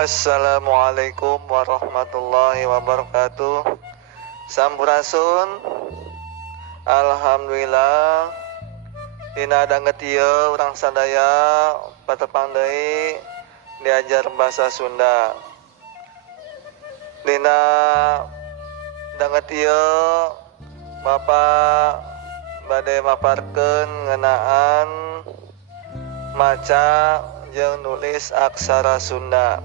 Assalamualaikum warahmatullahi wabarakatuh. Sampurasun. Alhamdulillah. Dina danget ieu urang sadaya patepang deui diajar bahasa Sunda. Dina danget ieu Bapak bade maparkeun ngeunaan maca jeung nulis aksara Sunda.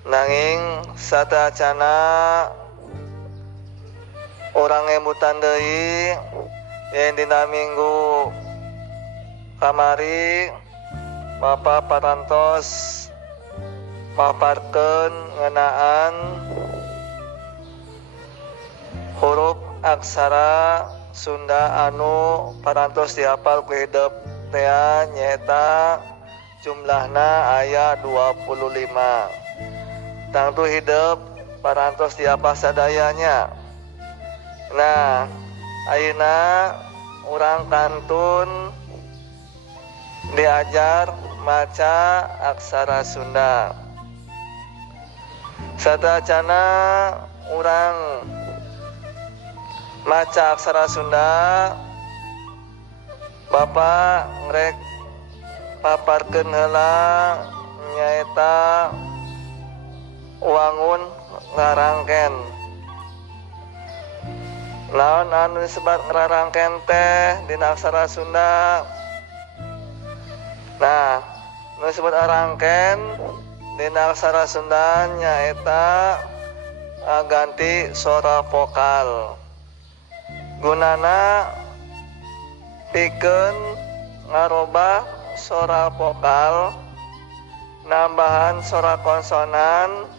Nanging sateuacana urang ngemutan deui yen dina minggu kamari Bapak parantos maparkeun ngeunaan huruf aksara Sunda anu parantos dihafal ku hideup teh nyaeta jumlahna aya 25. Tangtu hideup parantos dihafal sadayanya. Nah, ayeuna urang kantun diajar maca aksara Sunda. Sateuacana urang maca aksara Sunda, Bapak ngrek paparkeun heula nyaeta wangun ngarangken. Naon anu disebut ngarangken teh dina aksara Sunda? Nah, anu disebut arangken dina aksara Sunda nyaeta ganti sora vokal. Gunana pikeun ngarobah sora vokal nambahan sora konsonan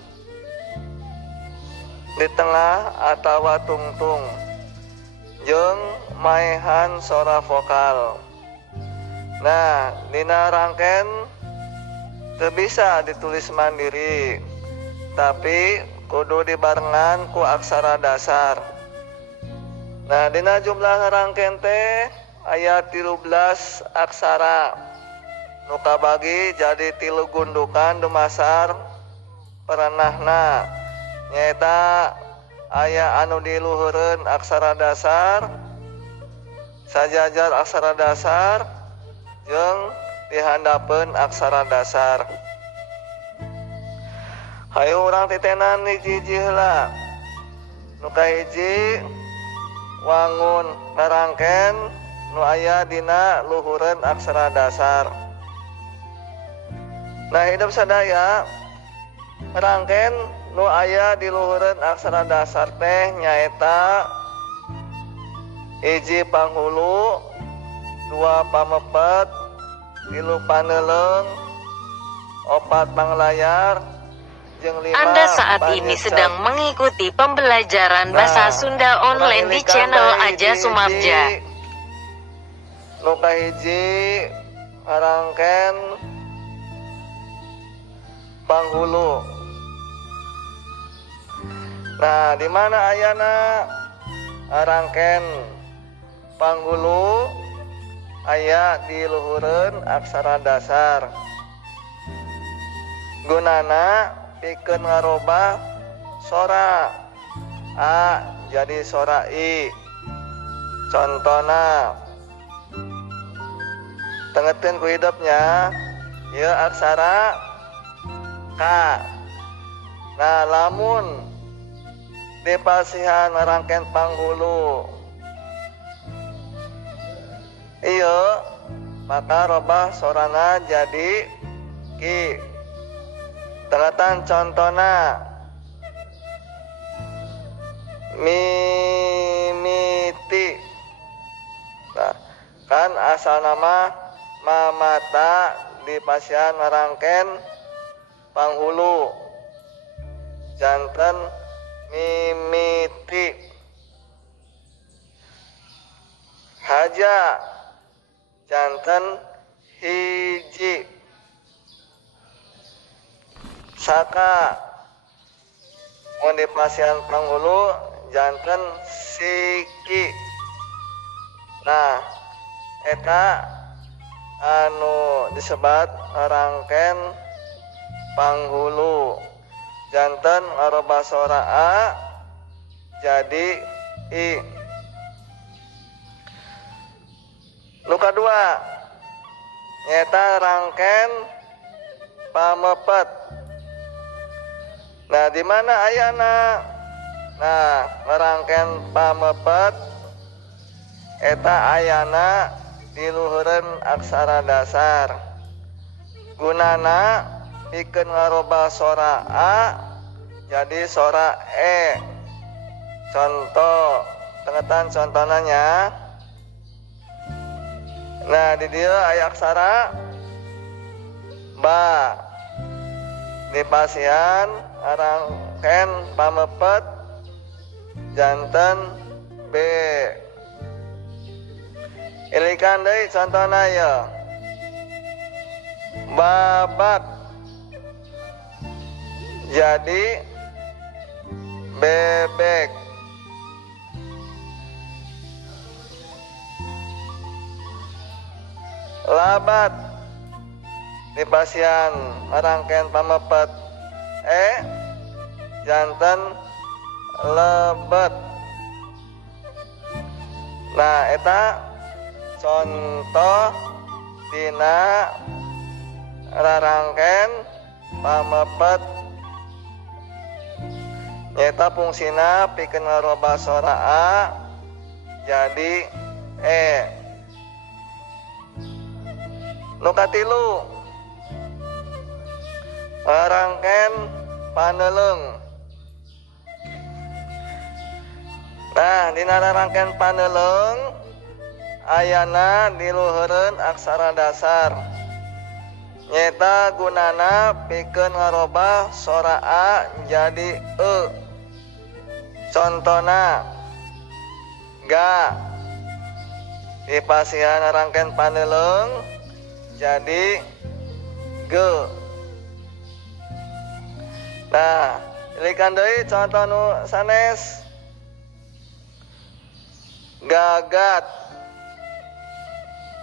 di tengah atawa tungtung jeung maehan sora vokal. Nah, dina rangken teu bisa ditulis mandiri, tapi kudu dibarengan ku aksara dasar. Nah, dina jumlah rangken teh aya 13 aksara. Nu kabagi jadi 3 gundukan dumasar perenahna. Nyaeta aya anu di luhureun aksara dasar, sajajar aksara dasar, jeung di handapeun aksara dasar. Hayu urang titenan hiji-hiji heula. Nu kahiji wangun ngarangken nu aya dina luhureun aksara dasar. Nah, hidup sadaya ngarangken nu aya di luhureun aksara dasar teh nyaeta 1 panghulu, 2 pamepet, 3 paneuleng, 4 panglayar, jeung 5 Anda saat ini sedang mengikuti pembelajaran bahasa Sunda online di channel Aja Sumabja. Nu kahiji ngarangken panghulu. Nah, di mana ayana arangken panghulu? Aya di luhureun aksara dasar. Gunana pikeun ngarobah sora A jadi sora I. Contona tengetin ku hidupnya ieu aksara K. Nah, lamun dipasihan ngarangken panghulu ieu maka robah sorana jadi Ki. Tengetan contona mimiti. Nah, kan asal nama mamata dipasihan ngarangken panghulu janten mimiti. Haja janten hiji. Saka mun dipasihan panghulu janten siki. Nah, eta anu disebat rangken panghulu janten ngaroba sora a jadi i. Nu kadua nyata rangken pamepet. Nah di mana ayana? Nah ngerangken pamepet eta ayana di luhureun aksara dasar. Gunana pikeun ngaroba sora a jadi sora e. Contoh tengetan contohnya. Nah di dia aya aksara ba. Di pasian arangken pamepet janten b. Ilikan deui contohna ya. Babak jadi bebek. Labat di pasian arangken pamepet janten lebet. Nah eta contoh dina rarangken pamepet nyata fungsina pikeun ngaroba sora a jadi e. Nu katilu rangken paneleung. Nah dina rangken paneleung ayana di luhureun aksara dasar nyata gunana pikeun ngaroba sora a jadi e. Contona ga di pasihan rangken paneleung jadi ge. Nah ilikan deui contoh nu sanes. Gagat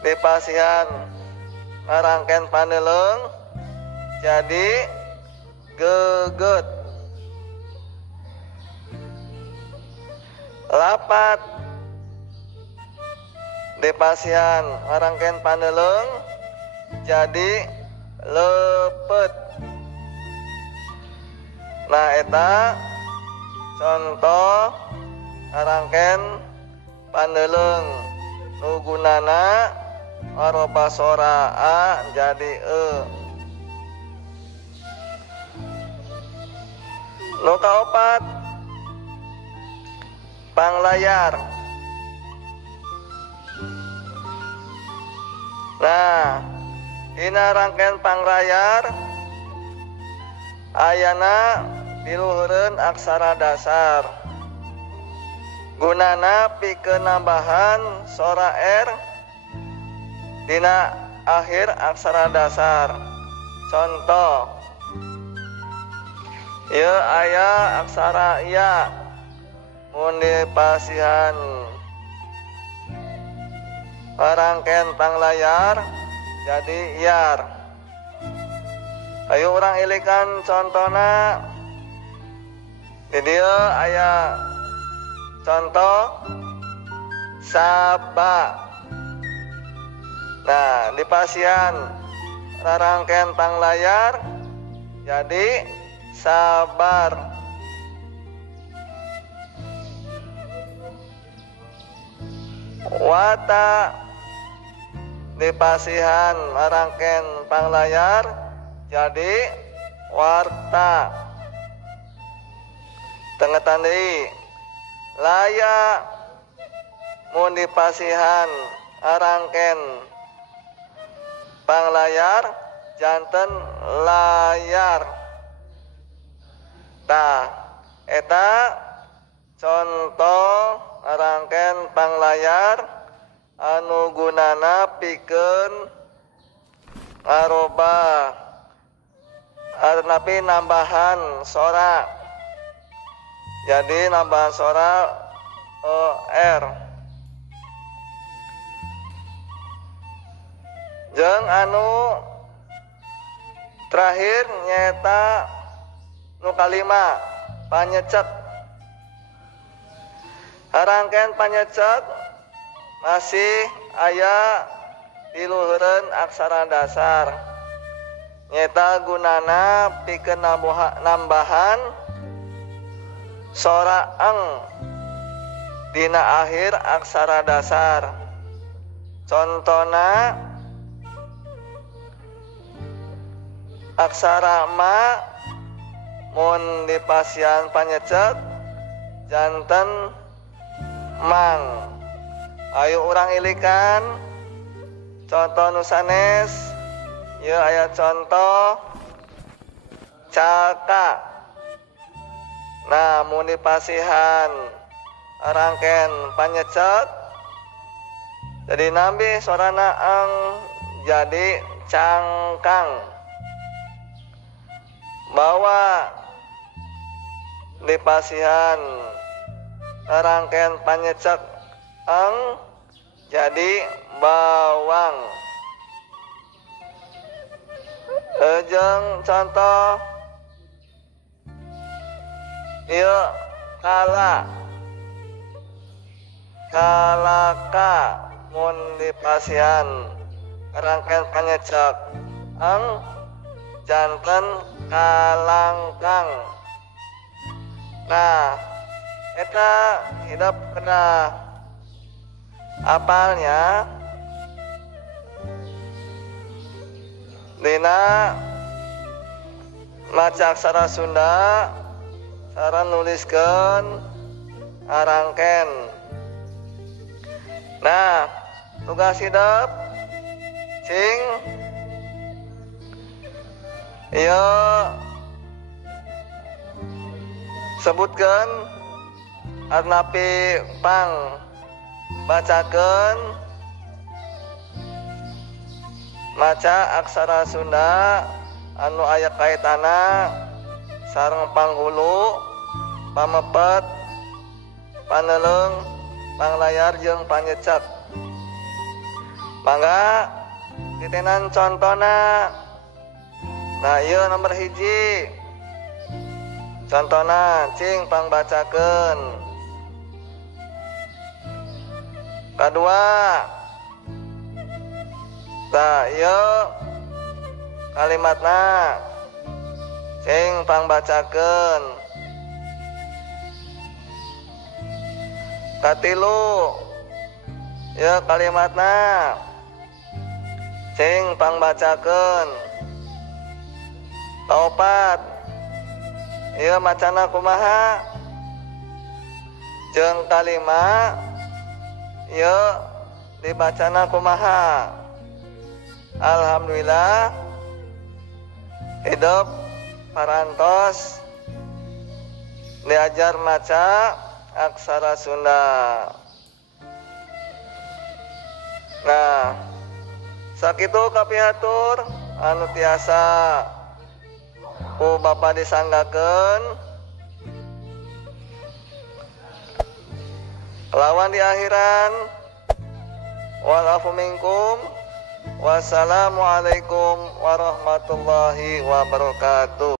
di pasihan ngarangken paneleung jadi geget. Lapat di pasihan ngarangken paneleung jadi lepet. Nah eta contoh ngarangken paneleung nu gunana ngaroba sora a jadi e. Nu kaopat panglayar. Nah dina rangken panglayar ayana di luhureun aksara dasar gunana pikeun nambahan sora r dina akhir aksara dasar. Contoh ieu aya aksara ya mun di pasihan rangken panglayar jadi yar. Ayo urang ilikan contohna. Di dieu aya contoh sabak. Nah di pasian rarangken panglayar jadi sabar. Wata di pasihan rarangken panglayar jadi warta. Tengetan deui laya mun di pasihan arangken panglayar janten layar. Tah eta contoh arangken panglayar anu gunana pikeun ngaroba napi nambahan sora. Jadi nambahan sora er. Jeung anu Terakhir nyata nu kalima panyecek. Rangkean panyecek masih aya di luhureun aksara dasar. Nyata gunana pikeun nambahan sora eng dina akhir aksara dasar. Contona aksara ma mun dipasian panyecek janten mang. Ayo urang ilikan contoh nu sanes. Ieu aya contoh caka. Nah, mun dipasihan rangkean panyecek jadi nambi sorana eng jadi cangkang. Bahwa dipasihan rangkean panyecek eng jadi bawang. Jeung contoh ieu kala. Kalaka mun dipasihan rangkean panyecek eng janten kalangkang. Nah, eta hidup kena apalnya dina maca aksara Sunda cara nuliskeun arangken. Nah, tugas hidup cing ieu sebutkeun arnapi pang bacakeun maca aksara Sunda anu aya kaitana sareng panghulu, pamepet, paneleung, panglayar jeung panyecek. Mangga ditenan contona. Nah, ieu nomor hiji contona cing pangbacakeun. Kadua tah ieu kalimatna cing pangbacakeun. Katilu ieu kalimatna cing pangbacakeun. Kaopat ieu macana kumaha? Jeung kalima ieu dibacana kumaha? Alhamdulillah hidup parantos diajar maca aksara Sunda. Nah, sakitu kapihatur anu tiasa ku Bapa disanggakeun lawan di akhiran. Walafu minkum. Wassalamualaikum warahmatullahi wabarakatuh.